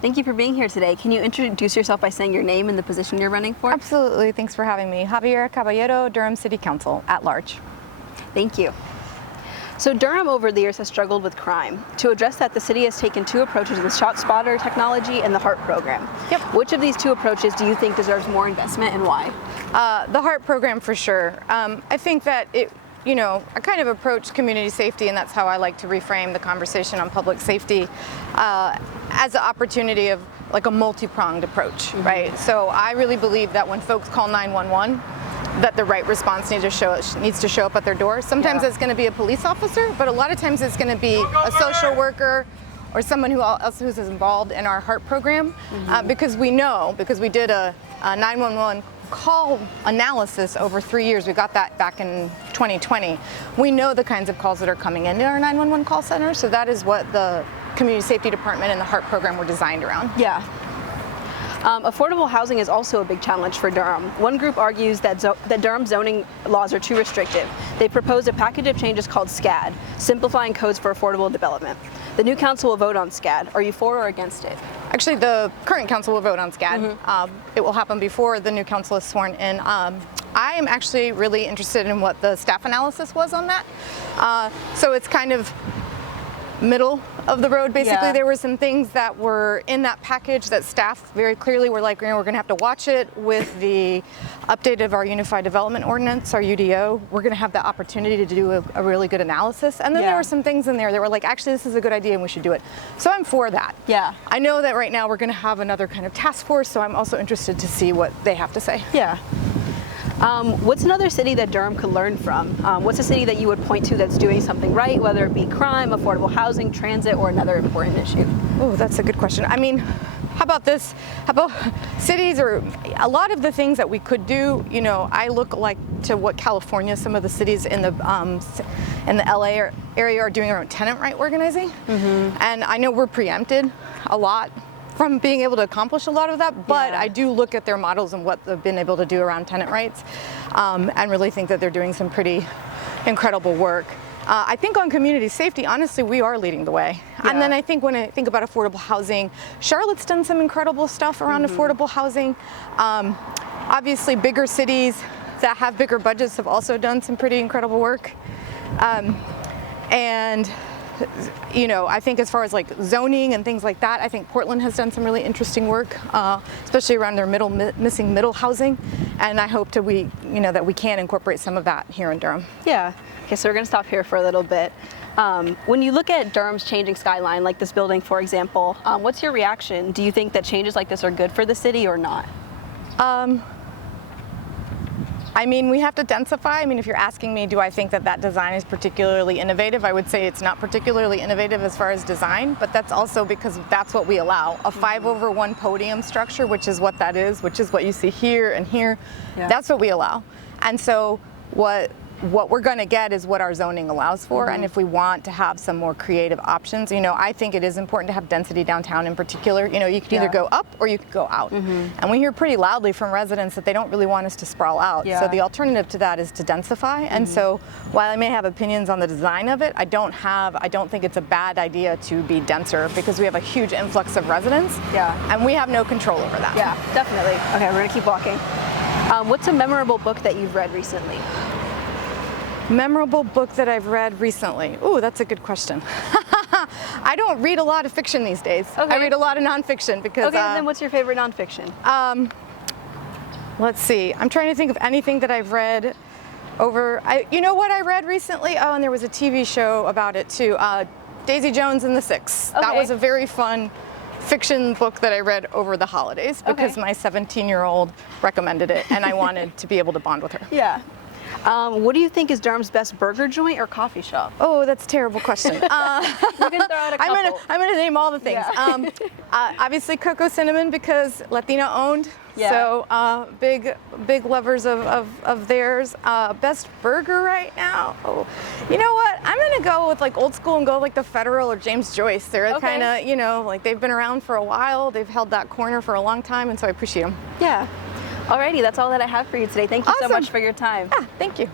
Thank you for being here today. Can you introduce yourself by saying your name and the position you're running for? Absolutely. Thanks for having me. Javiera Caballero, Durham City Council, at large. Thank you. So Durham over the years has struggled with crime. To address that, the city has taken two approaches, the Shot Spotter technology and the HEART program. Yep. Which of these two approaches do you think deserves more investment and why? The HEART program for sure. I think that I kind of approach community safety, and that's how I like to reframe the conversation on public safety, as an opportunity of like a multi-pronged approach, right? So I really believe that when folks call 911, that the right response needs to show up at their door. Sometimes it's going to be a police officer, but a lot of times it's going to be a social worker or someone who's involved in our HEART program, because we did a 911 call analysis over 3 years. We got that back in 2020. We know the kinds of calls that are coming into our 911 call center, so that is what the Community Safety Department and the HEART program were designed around. Yeah. Affordable housing is also a big challenge for Durham. One group argues that Durham zoning laws are too restrictive. They proposed a package of changes called SCAD, Simplifying Codes for Affordable Development. The new council will vote on SCAD. Are you for or against it? Actually, the current council will vote on SCAD. It will happen before the new council is sworn in. I am actually really interested in what the staff analysis was on that. So it's kind of middle of the road, basically. Yeah. There were some things that were in that package that staff very clearly were like, we're going to have to watch it with the update of our Unified Development Ordinance, our UDO. We're going to have the opportunity to do a really good analysis. And then there were some things in there that were like, actually, this is a good idea and we should do it. So I'm for that. Yeah. I know that right now we're going to have another kind of task force, so I'm also interested to see what they have to say. Yeah. What's another city that Durham could learn from? What's a city that you would point to that's doing something right, whether it be crime, affordable housing, transit, or another important issue? Oh, that's a good question. I mean, how about this? How about cities, or a lot of the things that we could do? I look like to what California, some of the cities in the LA area are doing around tenant right organizing, and I know we're preempted a lot from being able to accomplish a lot of that, but I do look at their models and what they've been able to do around tenant rights, and really think that they're doing some pretty incredible work. I think on community safety, honestly, we are leading the way. And then I think when I think about affordable housing, Charlotte's done some incredible stuff around affordable housing. Obviously, bigger cities that have bigger budgets have also done some pretty incredible work. And I think as far as like zoning and things like that, I think Portland has done some really interesting work, especially around their missing middle housing. And I hope that we can incorporate some of that here in Durham. Yeah. Okay, so we're going to stop here for a little bit. When you look at Durham's changing skyline, like this building, for example, what's your reaction? Do you think that changes like this are good for the city or not? I mean, we have to densify. I mean, if you're asking me, do I think that design is particularly innovative? I would say it's not particularly innovative as far as design, but that's also because that's what we allow. A 5/1 podium structure, which is what that is, which is what you see here and here, that's what we allow. And so what we're going to get is what our zoning allows for, and if we want to have some more creative options, I think it is important to have density downtown in particular. You could either go up or you could go out, and we hear pretty loudly from residents that they don't really want us to sprawl out. So the alternative to that is to densify. And so while I may have opinions on the design of it, I don't think it's a bad idea to be denser, because we have a huge influx of residents, and we have no control over that. Yeah, definitely. Okay, we're gonna keep walking. What's a memorable book that you've read recently? Memorable book that I've read recently. Ooh, that's a good question. I don't read a lot of fiction these days. I read a lot of nonfiction because. Okay, then what's your favorite nonfiction? Let's see. I'm trying to think of anything that I've read over. You know what I read recently? Oh, and there was a TV show about it too. Daisy Jones and the Six. That was a very fun fiction book that I read over the holidays because my 17-year-old recommended it, and I wanted to be able to bond with her. Yeah. What do you think is Durham's best burger joint or coffee shop? Oh, that's a terrible question. You can throw out a couple. I'm gonna name all the things. Yeah. Obviously Coco Cinnamon, because Latina owned. So big lovers of theirs. Best burger right now. Oh, you know what? I'm gonna go with like old school and go like the Federal or James Joyce. They're kind of like they've been around for a while. They've held that corner for a long time, and so I appreciate them. Yeah. Alrighty, that's all that I have for you today. Thank you so much for your time. Thank you.